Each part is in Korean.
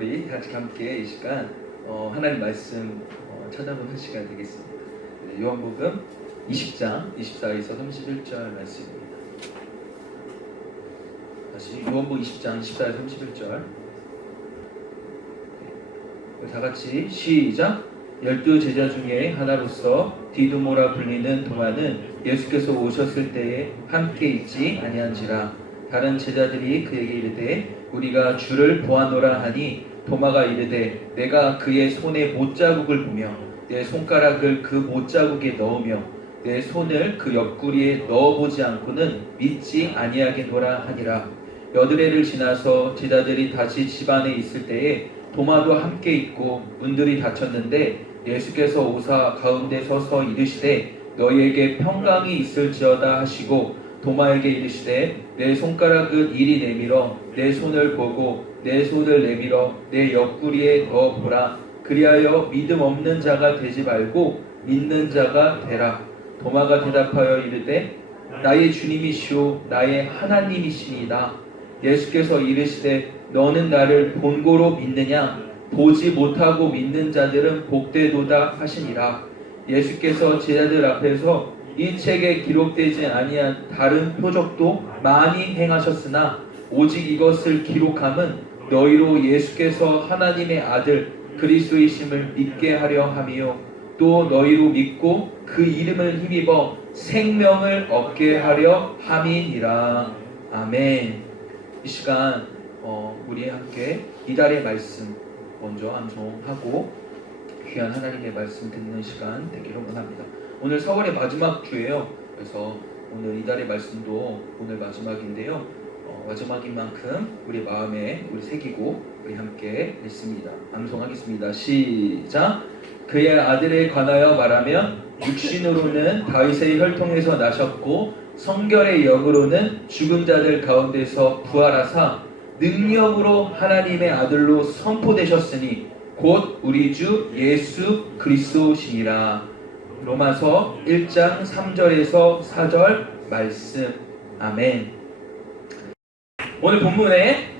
우리 같이 함께 이 시간 하나님 말씀 찾아보는 시간 되겠습니다. 네, 요한복음 20장 24에서 31절 말씀입니다. 다시 요한복음 20장 24에서 31절. 다 같이 시작. 12제자 중에 하나로서 디두모라 불리는 도마는 예수께서 오셨을 때에 함께 있지 아니한지라. 다른 제자들이 그에게 이르되 우리가 주를 보았노라 하니 도마가 이르되 내가 그의 손에 못자국을 보며 내 손가락을 그 못자국에 넣으며 내 손을 그 옆구리에 넣어보지 않고는 믿지 아니하겠노라 하니라. 여드레를 지나서 제자들이 다시 집 안에 있을 때에 도마도 함께 있고 문들이 닫혔는데 예수께서 오사 가운데 서서 이르시되 너희에게 평강이 있을지어다 하시고 도마에게 이르시되 내 손가락을 이리 내밀어 내 손을 보고 내 손을 내밀어 내 옆구리에 넣어보라. 그리하여 믿음 없는 자가 되지 말고 믿는 자가 되라. 도마가 대답하여 이르되 나의 주님이시오 나의 하나님이시니이다. 예수께서 이르시되 너는 나를 본고로 믿느냐? 보지 못하고 믿는 자들은 복되도다 하시니라. 예수께서 제자들 앞에서 이 책에 기록되지 아니한 다른 표적도 많이 행하셨으나 오직 이것을 기록함은 너희로 예수께서 하나님의 아들 그리스도이심을 믿게 하려 함이요 또 너희로 믿고 그 이름을 힘입어 생명을 얻게 하려 함이니라. 아멘. 이 시간 우리 함께 이달의 말씀 먼저 암송하고 귀한 하나님의 말씀 듣는 시간 되기를 원합니다. 오늘 4월의 마지막 주예요. 그래서 오늘 이달의 말씀도 오늘 마지막인데요. 마지막인 만큼 우리 마음에 우리 새기고 우리 함께 읽습니다. 암송하겠습니다. 시작. 그의 아들에 관하여 말하면 육신으로는 다윗의 혈통에서 나셨고 성결의 영으로는 죽은 자들 가운데서 부활하사 능력으로 하나님의 아들로 선포되셨으니 곧 우리 주 예수 그리스도시니라. 로마서 1장 3절에서 4절 말씀. 아멘. 오늘 본문에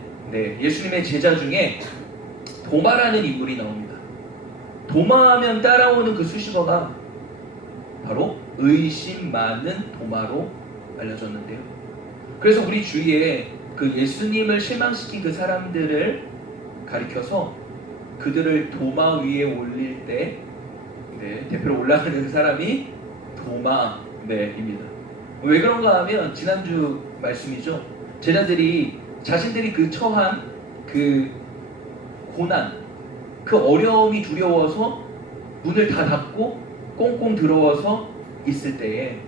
예수님의 제자 중에 도마라는 인물이 나옵니다. 도마하면 따라오는 그 수식어가 바로 의심 많은 도마로 알려졌는데요. 그래서 우리 주위에 그 예수님을 실망시킨 그 사람들을 가리켜서 그들을 도마 위에 올릴 때 대표로 올라가는 그 사람이 도마입니다. 왜 그런가 하면 지난주 말씀이죠. 제자들이 자신들이 그 처한 그 고난, 그 어려움이 두려워서 문을 다 닫고 꽁꽁 들어와서 있을 때에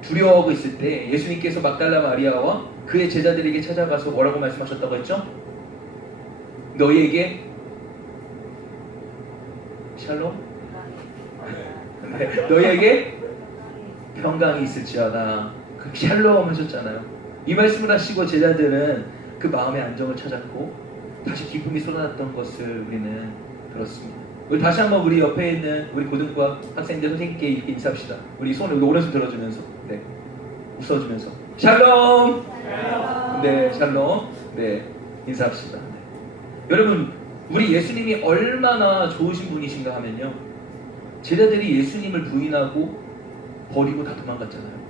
두려워하고 있을 때 예수님께서 막달라 마리아와 그의 제자들에게 찾아가서 뭐라고 말씀하셨다고 했죠? 너희에게 샬롬? 너희에게 평강이 있을지어다. 샬롬 하셨잖아요. 이 말씀을 하시고 제자들은 그 마음의 안정을 찾았고 다시 기쁨이 쏟아났던 것을 우리는 들었습니다. 우리 다시 한번 우리 옆에 있는 우리 고등과 학생들 선생님께 이렇게 인사합시다. 우리 손을 오른손 들어주면서 웃어주면서 샬롬. 샬롬. 인사합시다. 여러분, 우리 예수님이 얼마나 좋으신 분이신가 하면요, 제자들이 예수님을 부인하고 버리고 다 도망갔잖아요.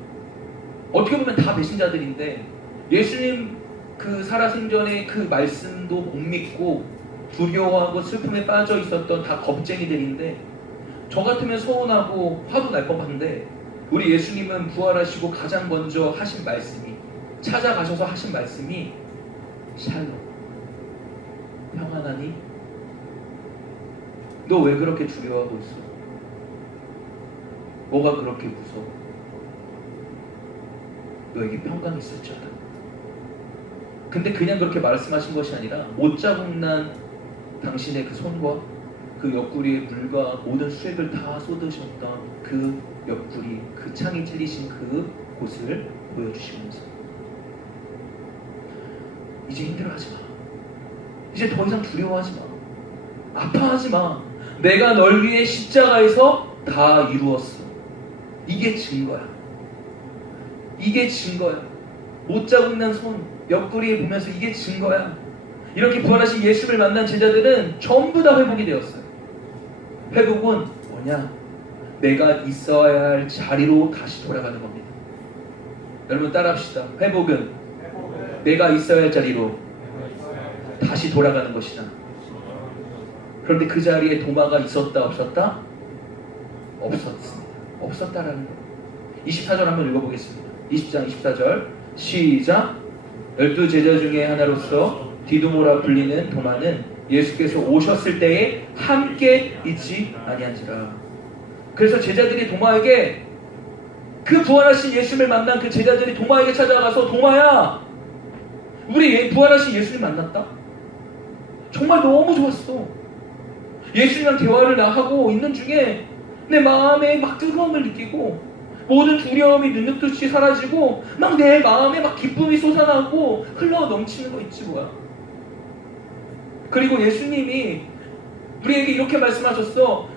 어떻게 보면 다 배신자들인데 예수님 그 살아생전의 그 말씀도 못 믿고 두려워하고 슬픔에 빠져 있었던 다 겁쟁이들인데 저 같으면 서운하고 화도 날 법한데 우리 예수님은 부활하시고 가장 먼저 하신 말씀이, 찾아가셔서 하신 말씀이 샬롬, 평안하니? 너 왜 그렇게 두려워하고 있어? 뭐가 그렇게 무서워? 너에게 평강이 있을지어다. 근데 그냥 그렇게 말씀하신 것이 아니라 못자국 난 당신의 그 손과 그 옆구리에 물과 모든 수액을 다 쏟으셨던 그 옆구리, 그 창이 찔리신 그 곳을 보여주시면서 이제 힘들어하지 마. 이제 더 이상 두려워하지 마. 아파하지 마. 내가 널 위해 십자가에서 다 이루었어. 이게 증거야. 이게 증거야. 못자국 난 손, 옆구리에 보면서 이게 증거야. 이렇게 부활하신 예수를 만난 제자들은 전부 다 회복이 되었어요. 회복은 뭐냐? 내가 있어야 할 자리로 다시 돌아가는 겁니다. 여러분 따라합시다. 회복은 내가 있어야 할 자리로 다시 돌아가는 것이다. 그런데 그 자리에 도마가 있었다 없었다? 없었습니다. 없었다라는 거예요. 24절 한번 읽어보겠습니다. 20장 24절 시작. 12제자 중에 하나로서 디두모라 불리는 도마는 예수께서 오셨을 때에 함께 있지 아니한지라. 그래서 제자들이 도마에게, 그 부활하신 예수를 만난 그 제자들이 도마에게 찾아가서, 도마야, 우리 부활하신 예수를 만났다? 정말 너무 좋았어. 예수님이랑 대화를 하고 있는 중에 내 마음에 막 뜨거움을 느끼고 모든 두려움이 눈nước듯이 사라지고 막 내 마음에 막 기쁨이 솟아나고 흘러 넘치는 거 있지 뭐야. 그리고 예수님이 우리에게 이렇게 말씀하셨어.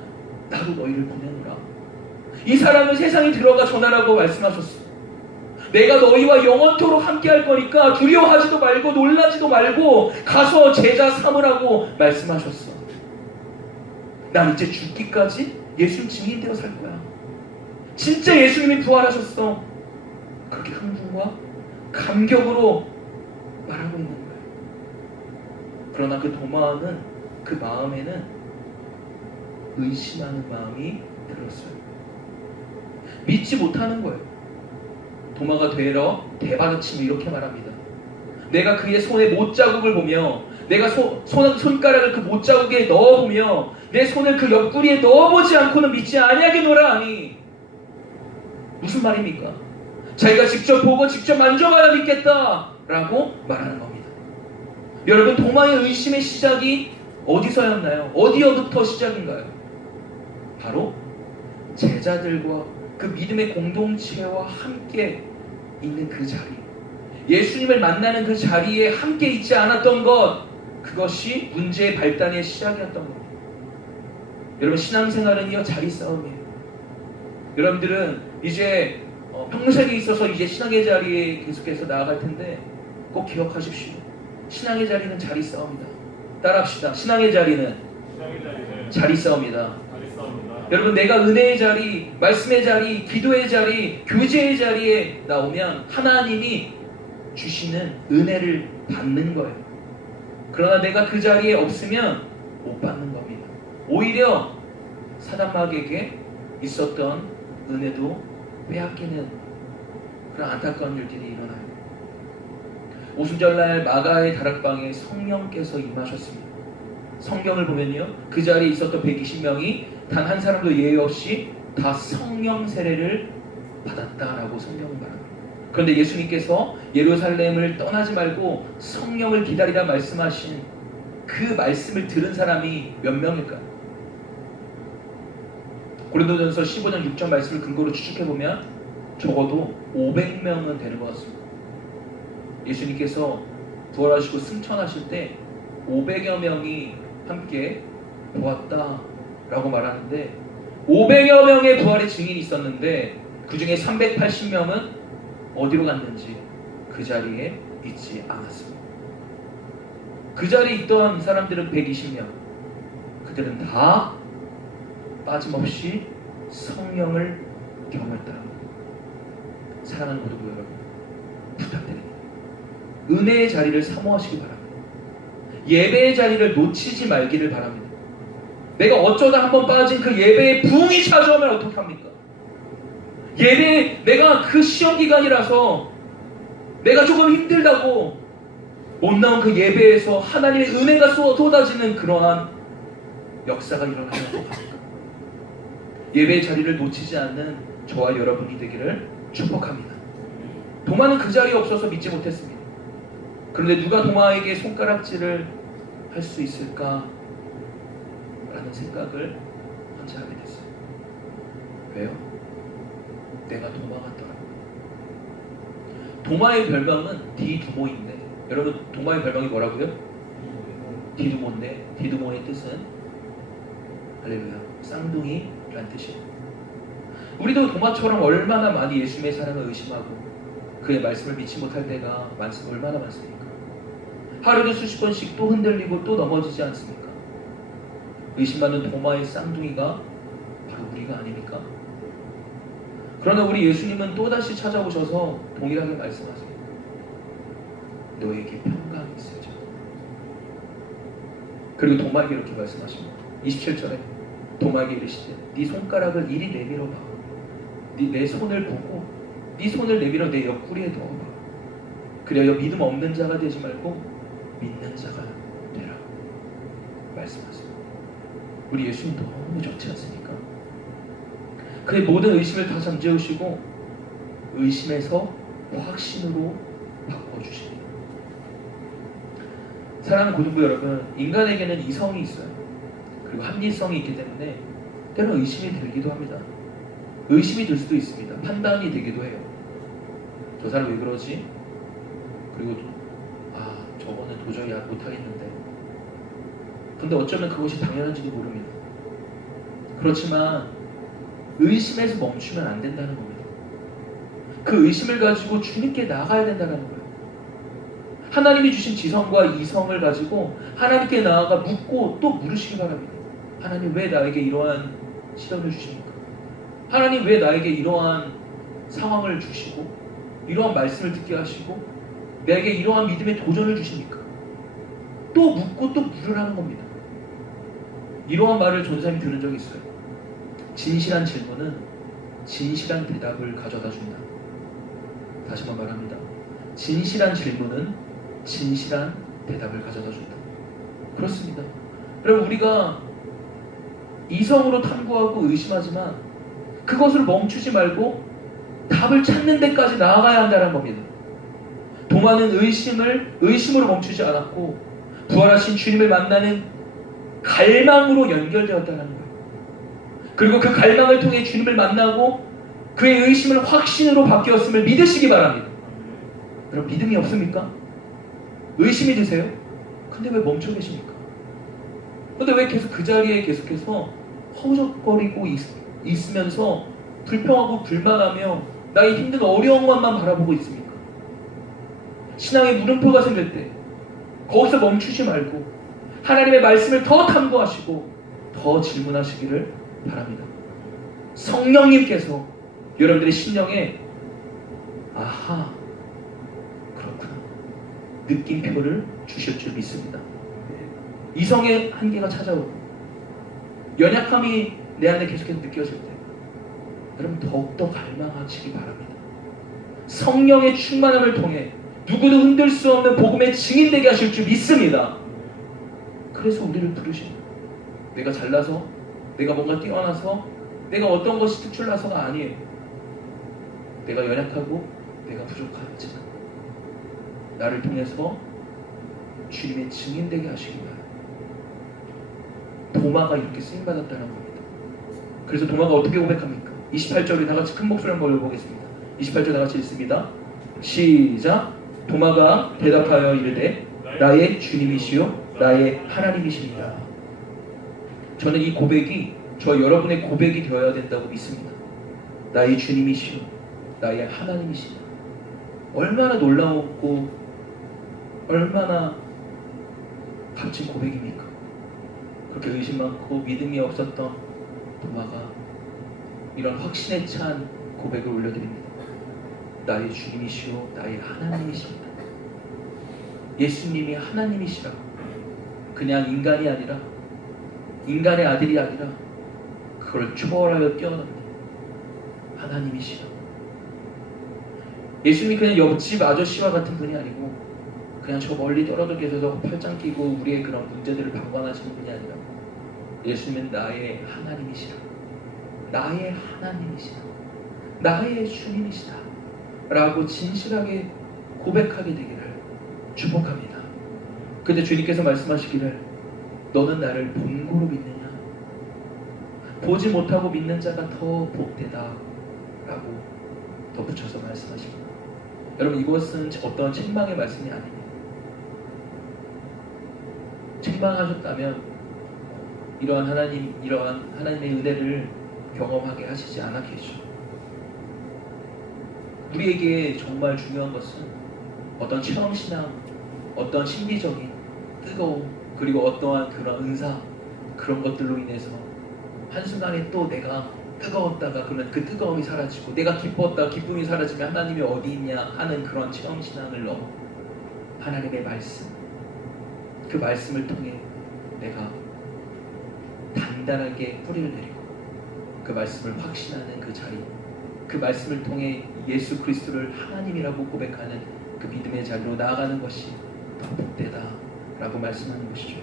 나도 너희를 보내노라. 이 사람은 세상에 들어가 전하라고 말씀하셨어. 내가 너희와 영원토록 함께 할 거니까 두려워하지도 말고 놀라지도 말고 가서 제자 삼으라고 말씀하셨어. 난 이제 죽기까지 예수님 증인 되어 살 거야. 진짜 예수님이 부활하셨어. 그렇게 흥분과 감격으로 말하고 있는 거예요. 그러나 그 도마는, 그 마음에는 의심하는 마음이 들었어요. 믿지 못하는 거예요. 도마가 되러 대바르침이 이렇게 말합니다. 내가 그의 손에 못자국을 보며, 내가 손가락을 그 못자국에 넣어보며 내 손을 그 옆구리에 넣어보지 않고는 믿지 아니하겠노라 하니. 무슨 말입니까? 자기가 직접 보고 직접 만져봐야 믿겠다 라고 말하는 겁니다. 여러분, 도마의 의심의 시작이 어디서였나요? 어디서부터 시작인가요? 바로 제자들과 그 믿음의 공동체와 함께 있는 그 자리, 예수님을 만나는 그 자리에 함께 있지 않았던 것, 그것이 문제의 발단의 시작이었던 겁니다. 여러분, 신앙생활은요, 자리 싸움이에요. 여러분들은 이제 평생에 있어서 이제 신앙의 자리에 계속해서 나아갈 텐데 꼭 기억하십시오. 신앙의 자리는 자리 싸움이다. 따라합시다. 신앙의 자리는 자리 싸움이다. 여러분, 내가 은혜의 자리, 말씀의 자리, 기도의 자리, 교제의 자리에 나오면 하나님이 주시는 은혜를 받는 거예요. 그러나 내가 그 자리에 없으면 못 받는 겁니다. 오히려 사단마귀에게 있었던 은혜도 빼앗기는 그런 안타까운 일들이 일어나요. 오순절날 마가의 다락방에 성령께서 임하셨습니다. 성경을 보면요, 그 자리에 있었던 120명이 단 한 사람도 예외 없이 다 성령 세례를 받았다라고 성경은 말합니다. 그런데 예수님께서 예루살렘을 떠나지 말고 성령을 기다리라 말씀하신 그 말씀을 들은 사람이 몇 명일까요? 고린도전서 15장 6절 말씀을 근거로 추측해보면 적어도 500명은 되는 것 같습니다. 예수님께서 부활하시고 승천하실 때 500여 명이 함께 보았다라고 말하는데, 500여 명의 부활의 증인이 있었는데 그 중에 380명은 어디로 갔는지 그 자리에 있지 않았습니다. 그 자리에 있던 사람들은 120명. 그들은 다 빠짐없이 성령을 경험했다. 사랑하는 모두 여러분, 부탁드립니다. 은혜의 자리를 사모하시기 바랍니다. 예배의 자리를 놓치지 말기를 바랍니다. 내가 어쩌다 한번 빠진 그 예배에 부흥이 찾아오면 어떡합니까? 예배, 내가 그 시험 기간이라서 내가 조금 힘들다고 못 나온 그 예배에서 하나님의 은혜가 쏟아지는 그러한 역사가 일어나면 어떡합니까? 예배의 자리를 놓치지 않는 저와 여러분이 되기를 축복합니다. 도마는 그 자리에 없어서 믿지 못했습니다. 그런데 누가 도마에게 손가락질을 할 수 있을까? 라는 생각을 혼자 하게 됐어요. 왜요? 내가 도마 같더라고요. 도마의 별명은 디두모인데, 여러분, 도마의 별명이 뭐라고요? 디두모인데, 디두모의 뜻은 할렐루야, 쌍둥이라는 뜻이에요. 우리도 도마처럼 얼마나 많이 예수님의 사랑을 의심하고 그의 말씀을 믿지 못할 때가 얼마나 많습니까? 하루에도 수십 번씩 또 흔들리고 또 넘어지지 않습니까? 의심받는 도마의 쌍둥이가 바로 우리가 아닙니까? 그러나 우리 예수님은 또다시 찾아오셔서 동일하게 말씀하세요. 너에게 평강이 있으리라. 그리고 도마에게 이렇게 말씀하십니다. 27절에 도마에게 이르시되 네 손가락을 이리 내밀어 봐. 내 손을 보고 네 손을 내밀어 내 옆구리에 넣어봐. 그래야 믿음 없는 자가 되지 말고 믿는 자가 되라. 말씀하세요. 우리 예수님 너무 좋지 않습니까? 그의 모든 의심을 다 잠재우시고 의심에서 확신으로 바꿔주십니다. 사랑하는 고등부 여러분, 인간에게는 이성이 있어요. 그리고 합리성이 있기 때문에 때로는 의심이 들기도 합니다. 의심이 들 수도 있습니다. 판단이 되기도 해요. 저 사람 왜 그러지? 그리고 저거는 도저히 못하겠는데. 근데 어쩌면 그것이 당연한지도 모릅니다. 그렇지만 의심에서 멈추면 안 된다는 겁니다. 그 의심을 가지고 주님께 나아가야 된다는 거예요. 하나님이 주신 지성과 이성을 가지고 하나님께 나아가 묻고 또 물으시기 바랍니다. 하나님 왜 나에게 이러한 시련을 주십니까? 하나님 왜 나에게 이러한 상황을 주시고 이러한 말씀을 듣게 하시고 내게 이러한 믿음의 도전을 주십니까? 또 묻고 또 물으라는 겁니다. 이러한 말을 전사님이 들은 적이 있어요. 진실한 질문은 진실한 대답을 가져다 준다. 다시 한번 말합니다. 진실한 질문은 진실한 대답을 가져다 준다. 그렇습니다. 여러분, 우리가 이성으로 탐구하고 의심하지만 그것을 멈추지 말고 답을 찾는 데까지 나아가야 한다는 겁니다. 도마는 의심으로 멈추지 않았고 부활하신 주님을 만나는 갈망으로 연결되었다는 거예요. 그리고 그 갈망을 통해 주님을 만나고 그의 의심을 확신으로 바뀌었음을 믿으시기 바랍니다. 여러분, 믿음이 없습니까? 의심이 드세요? 근데 왜 멈춰 계십니까? 근데 왜 계속 그 자리에 계속해서 허우적거리고 있으면서 불평하고 불만하며 나의 힘든 어려운 것만 바라보고 있습니까? 신앙의 물음표가 생길 때 거기서 멈추지 말고 하나님의 말씀을 더 탐구하시고 더 질문하시기를 바랍니다. 성령님께서 여러분들의 심령에 아하, 그렇구나, 느낌표를 주실 줄 믿습니다. 이성의 한계가 찾아오고 연약함이 내 안에 계속해서 느껴질 때 여러분 더욱더 갈망하시기 바랍니다. 성령의 충만함을 통해 누구도 흔들 수 없는 복음의 증인되게 하실 줄 믿습니다. 그래서 우리를 부르십니다. 내가 잘나서, 내가 뭔가 뛰어나서, 내가 어떤 것이 특출나서가 아니에요. 내가 연약하고 내가 부족하지만 나를 통해서 주님의 증인되게 하시기 바랍니다. 도마가 이렇게 쓰임받았다는 겁니다. 그래서 도마가 어떻게 고백합니까? 28절에 다같이 큰 목소리 한번 올려보겠습니다. 28절 다같이 읽습니다. 시작. 도마가 대답하여 이르되 나의 주님이시요 나의 하나님이십니다. 저는 이 고백이 저 여러분의 고백이 되어야 된다고 믿습니다. 나의 주님이시요 나의 하나님이시다. 얼마나 놀라웠고 얼마나 값진 고백입니까? 그렇게 의심 많고 믿음이 없었던 도마가 이런 확신에 찬 고백을 올려드립니다. 나의 주님이시오 나의 하나님이십니다. 예수님이 하나님이시라고, 그냥 인간이 아니라 인간의 아들이 아니라 그걸 초월하여 뛰어납니다. 하나님이시라고. 예수님이 그냥 옆집 아저씨와 같은 분이 아니고 그냥 저 멀리 떨어져 계셔서 팔짱 끼고 우리의 그런 문제들을 방관하시는 분이 아니라 예수님은 나의 하나님이시라, 나의 하나님이시라, 나의 주님이시다 라고 진실하게 고백하게 되기를 축복합니다. 근데 주님께서 말씀하시기를 너는 나를 본고로 믿느냐? 보지 못하고 믿는 자가 더 복되다 라고 덧붙여서 말씀하십니다. 여러분, 이것은 어떤 책망의 말씀이 아닙니다. 책망하셨다면 이러한 하나님의 은혜를 경험하게 하시지 않았겠죠. 우리에게 정말 중요한 것은 어떤 체험신앙, 어떤 심리적인 뜨거움, 그리고 어떠한 그런 은사, 그런 것들로 인해서 한순간에 또 내가 뜨거웠다가 그러면 그 뜨거움이 사라지고, 내가 기뻤다가 기쁨이 사라지면 하나님이 어디 있냐 하는 그런 체험신앙을 넘어 하나님의 말씀, 그 말씀을 통해 내가 단단하게 뿌리를 내리고 그 말씀을 확신하는 그 자리, 그 말씀을 통해 예수 그리스도를 하나님이라고 고백하는 그 믿음의 자리로 나아가는 것이 더 복되다 라고 말씀하는 것이죠.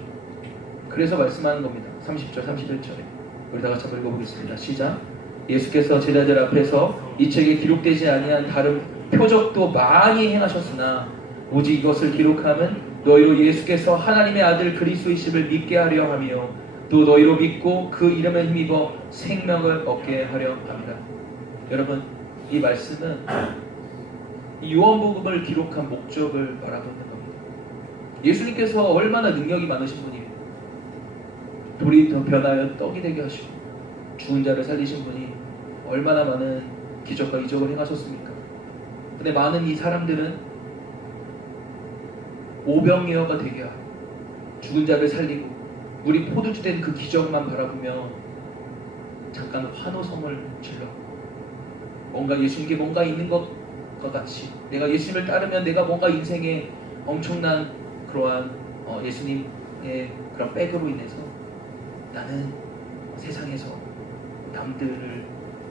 그래서 말씀하는 겁니다. 30절 31절에 우리 다 같이 한번 읽어보겠습니다. 시작. 예수께서 제자들 앞에서 이 책에 기록되지 아니한 다른 표적도 많이 행하셨으나 오직 이것을 기록함은 너희로 예수께서 하나님의 아들 그리스도이심을 믿게 하려 하며 또 너희로 믿고 그 이름에 힘입어 생명을 얻게 하려 합니다. 여러분, 이 말씀은 이 요한복음을 기록한 목적을 말하고 있는 겁니다. 예수님께서 얼마나 능력이 많으신 분이에요. 돌이 더 변하여 떡이 되게 하시고 죽은 자를 살리신 분이 얼마나 많은 기적과 이적을 행하셨습니까? 근데 많은 이 사람들은 오병이어가 되게 하고 죽은 자를 살리고 물이 포도주 된 그 기적만 바라보며 잠깐 환호성을 질러, 뭔가 예수님께 뭔가 있는 것과 같이 내가 예수님을 따르면 내가 뭔가 인생에 엄청난 그러한 예수님의 그런 백으로 인해서 나는 세상에서 남들을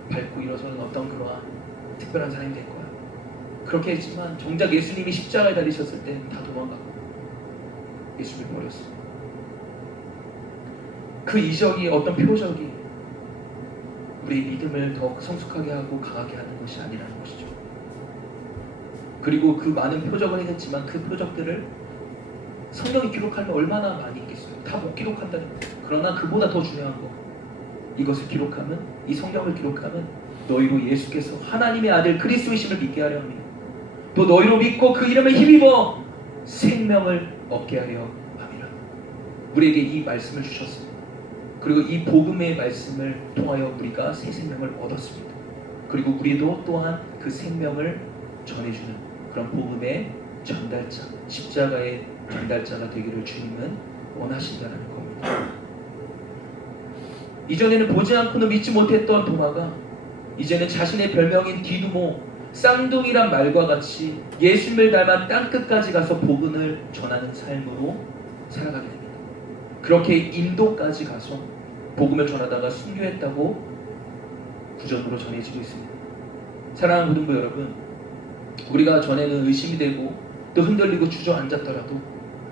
밟고 일어서는 어떤 그러한 특별한 사람이 될 거야. 그렇게 했지만 정작 예수님이 십자가에 달리셨을 때 다 도망가고 예수님을 버렸어. 그 이적이, 어떤 표적이 우리 믿음을 더 성숙하게 하고 강하게 하는 것이 아니라는 것이죠. 그리고 그 많은 표적을 행했지만 그 표적들을 성경이 기록하면 얼마나 많이 있겠어요. 다 못 기록한다는 거예요. 그러나 그보다 더 중요한 거, 이것을 기록하면, 이 성경을 기록하면 너희로 예수께서 하나님의 아들 그리스도이심을 믿게 하려 합니다. 또 너희로 믿고 그 이름에 힘입어 생명을 얻게 하려 합니다. 우리에게 이 말씀을 주셨습니다. 그리고 이 복음의 말씀을 통하여 우리가 새 생명을 얻었습니다. 그리고 우리도 또한 그 생명을 전해주는 그런 복음의 전달자, 십자가의 전달자가 되기를 주님은 원하신다는 겁니다. 이전에는 보지 않고는 믿지 못했던 도마가 이제는 자신의 별명인 디두모, 쌍둥이란 말과 같이 예수님을 닮아 땅끝까지 가서 복음을 전하는 삶으로 살아가게 됩니다. 그렇게 인도까지 가서 복음을 전하다가 순교했다고 구전으로 전해지고 있습니다. 사랑하는 고등부 여러분, 우리가 전에는 의심이 되고 또 흔들리고 주저앉았더라도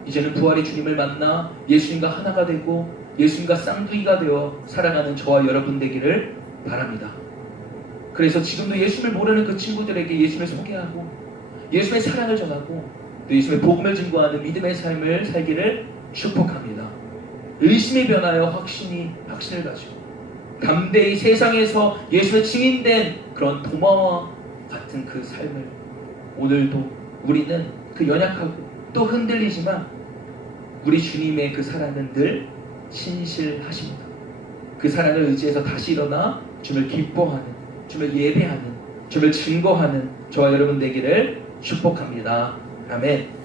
이제는 부활의 주님을 만나 예수님과 하나가 되고 예수님과 쌍둥이가 되어 살아가는 저와 여러분 되기를 바랍니다. 그래서 지금도 예수님을 모르는 그 친구들에게 예수님을 소개하고 예수님의 사랑을 전하고 또 예수님의 복음을 증거하는 믿음의 삶을 살기를 축복합니다. 의심이 변하여 확신을 가지고 담대히 세상에서 예수의 증인된 그런 도마와 같은 그 삶을 오늘도 우리는 그 연약하고 또 흔들리지만 우리 주님의 그 사랑은 늘 신실하십니다. 그 사랑을 의지해서 다시 일어나 주님을 기뻐하는, 주님을 예배하는, 주님을 증거하는 저와 여러분 되기를 축복합니다. 아멘.